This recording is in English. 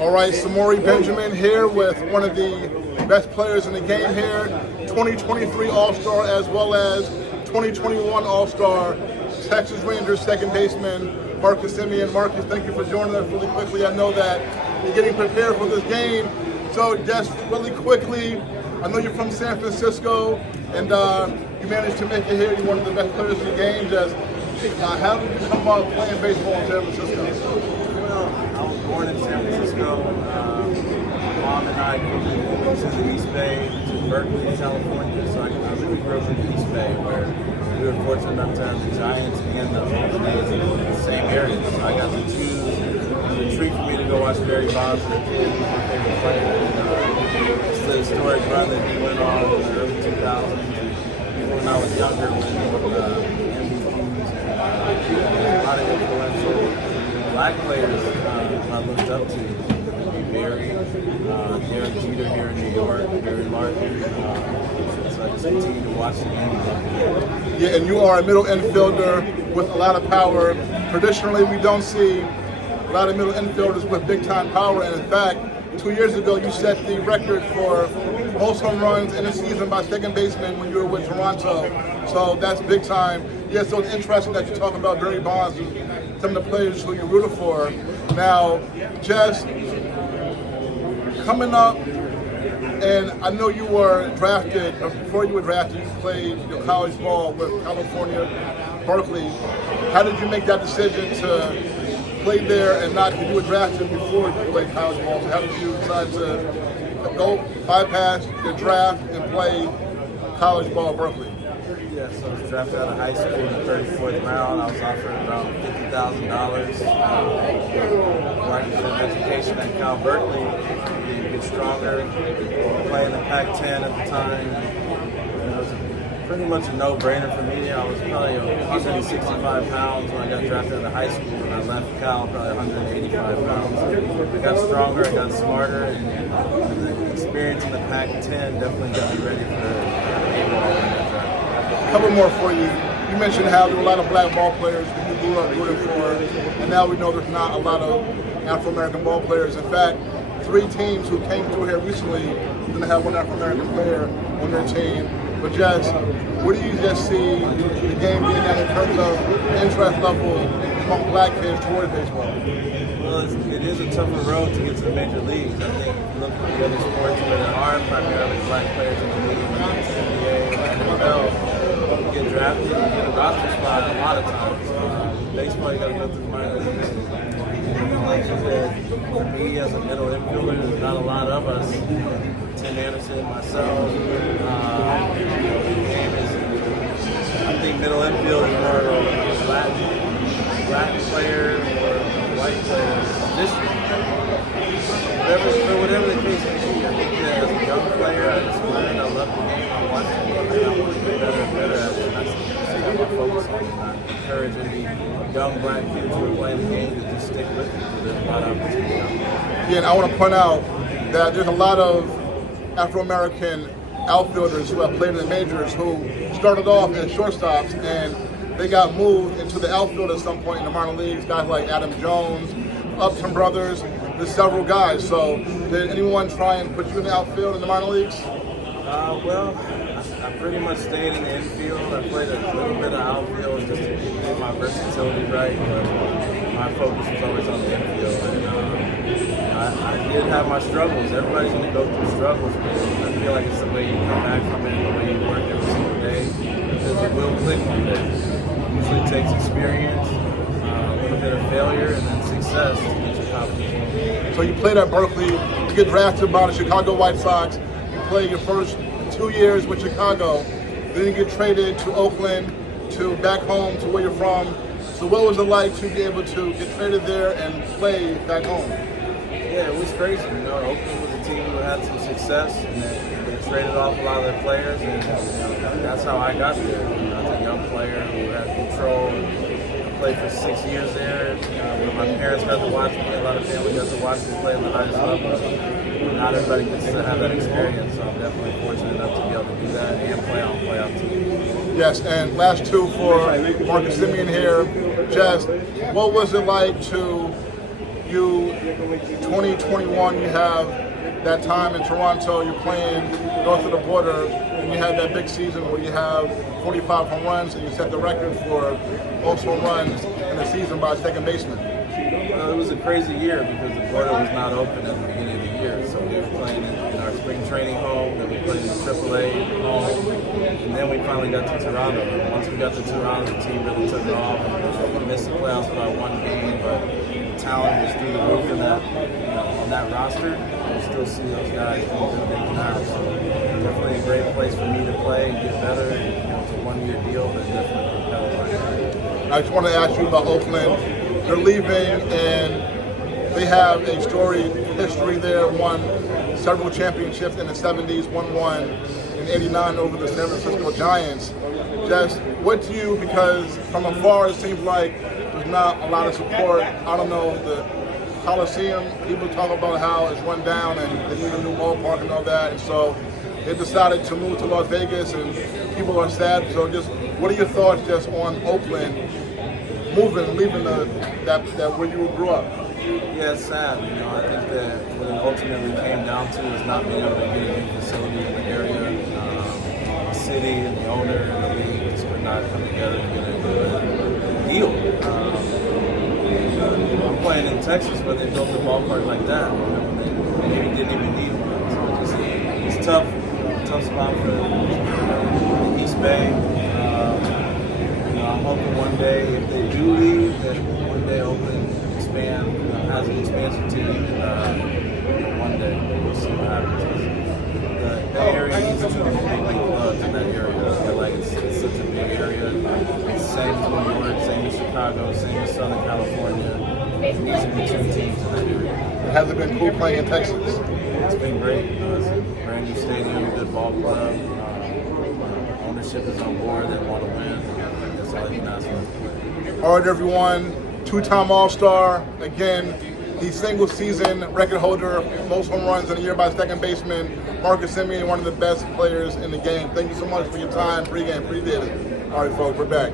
All right, Samori Benjamin here with one of the best players in the game here, 2023 All-Star as well as 2021 All-Star, Texas Rangers second baseman, Marcus Semien. Marcus, thank you for joining us really quickly. I know that you're getting prepared for this game, so just really quickly, I know you're from San Francisco, and you managed to make it here. You're one of the best players in the game. Just how did you come about playing baseball in San Francisco? I was born in San Francisco. Mom and I moved to the East Bay, to Berkeley, California. So I really grew up in the East Bay, where we were fortunate enough to have the Giants and the Oakland Athletics in the same area. So I got to choose. It was a treat for me to go watch Barry Bonds, my favorite player. It's the historic run that he went on in the early 2000s. Even when I was younger, when MVPs and a lot of influential black players I looked up to. Barry, Derek Jeter here in New York, Barry Martin. So I just continue to watch the game. Yeah, and you are a middle infielder with a lot of power. Traditionally, we don't see a lot of middle infielders with big-time power, and in fact, 2 years ago, you set the record for most home runs in a season by second baseman when you were with Toronto. So that's big time. Yeah, so it's interesting that you talk about Barry Bonds, some of the players who you rooted for. Now, just coming up, and I know you were drafted, before you were drafted, you played your college ball with California, Berkeley. How did you make that decision to play there and not, because you were drafted before you played college ball, so how did you decide to go bypass your draft and play college ball at Berkeley? Yeah, so I was drafted out of high school in the 34th round. I was offered around $50,000 for an education at Cal Berkeley. To get stronger, playing the Pac-10 at the time. It was pretty much a no-brainer for me. I was probably 165 pounds when I got drafted out of high school, and I left Cal probably 185 pounds. I got stronger, I got smarter, and the experience in the Pac-10 definitely got me ready for A-ball. A couple more for you. You mentioned how there were a lot of black ball players that you grew up rooting for, and now we know there's not a lot of Afro-American ball players. In fact, 3 teams who came through here recently didn't have one Afro-American player on their team. But just, what do you just see the game being at in terms of interest level among black kids towards baseball? Well, it is a tougher road to get to the major leagues. I think if you look at the other sports where there are primarily black players in the league, like the NBA or NFL, you get drafted, you get a roster spot a lot of times. Baseball, you got to go through the minor leagues. Like you said, for me as a middle infielder, there's not a lot of us. Tim Anderson, myself. I think middle infield is more of a Latin player or white player position. Whatever the case may be, I think that as a young player, I just learned, I love the game, I watch the game, and I want to get better and better at it. And I see how my focus on it. And I encourage any young black kids who are playing the game to just stick with it, because there's a lot of opportunity out there. Yeah, and I want to point out that there's a lot of Afro-American outfielders who have played in the majors who started off as shortstops and they got moved into the outfield at some point in the minor leagues. Guys like Adam Jones, Upton Brothers, there's several guys. So did anyone try and put you in the outfield in the minor leagues? Well, I pretty much stayed in the infield. I played a little bit of outfield just to get my versatility right, but my focus was always on the infield. And I did have my struggles. Everybody's going to go through struggles, but I feel like it's the way you come back from it, the way you work every single day, because it will click one day. It usually takes experience, a little bit of failure, and then success to get you accomplished. So you played at Berkeley, you get drafted by the Chicago White Sox, you play your first 2 years with Chicago, then you get traded to Oakland, to back home, to where you're from. So what was it like to be able to get traded there and play back home? Yeah, it was crazy. You know, Oakland was a team who had some success, and they traded off a lot of their players, and that's how I got there. As a young player who had control. I played for 6 years there. When my parents got to watch me, a lot of family got to watch me play at the highest level. Not everybody gets to have that experience, so I'm definitely fortunate enough to be able to do that and play on playoff teams. Yes, and last two for Marcus Semien here. Just what was it like to you 2021, you have that time in Toronto, you're playing north of the border, and you had that big season where you have 45 home runs and you set the record for most home runs in a season by a second baseman. It was a crazy year because the border was not open at the beginning of the year. So we were playing in our spring training home, then we played in the AAA home, and then we finally got to Toronto. And once we got to Toronto, the team really took off. We missed the playoffs by one game, but the talent was through the roof in that, on that roster. You still see those guys doing good things now. So definitely a great place for me to play and get better. It's a one-year deal, but definitely propelled my career. I just want to ask you about Oakland. They're leaving, and they have a storied history there. Won several championships in the 70s, won one in '89 over the San Francisco Giants. Just what do you, because from afar it seems like there's not a lot of support. I don't know, the Coliseum, people talk about how it's run down and they need a new ballpark and all that. And so they decided to move to Las Vegas, and people are sad. So just what are your thoughts just on Oakland moving, leaving that where you grew up? Yeah, it's sad. I think that what it ultimately came down to is not being able to get a new facility in the area. The city and the owner and the league just could not come together and get a good deal. I'm playing in Texas where they built a ballpark like that. They maybe didn't even need one. So it's tough spot for the East Bay. I'm hoping one day, if they do leave, that one day Oakland has an expansion team. One day we'll see what happens. The area needs to be big clubs in that area. I feel like it's such a big area. It's same as New York, same as Chicago, same as Southern California. There needs to be two teams in that area. Has it been cool playing in Texas? It's been great. It's a brand new stadium, good ball club. Ownership is on board. They want to win. That's all you can ask for. All right, everyone. Two-time All-Star. Again, the single-season record holder, most home runs in a year by second baseman, Marcus Semien, one of the best players in the game. Thank you so much for your time. Appreciate it. All right, folks, we're back.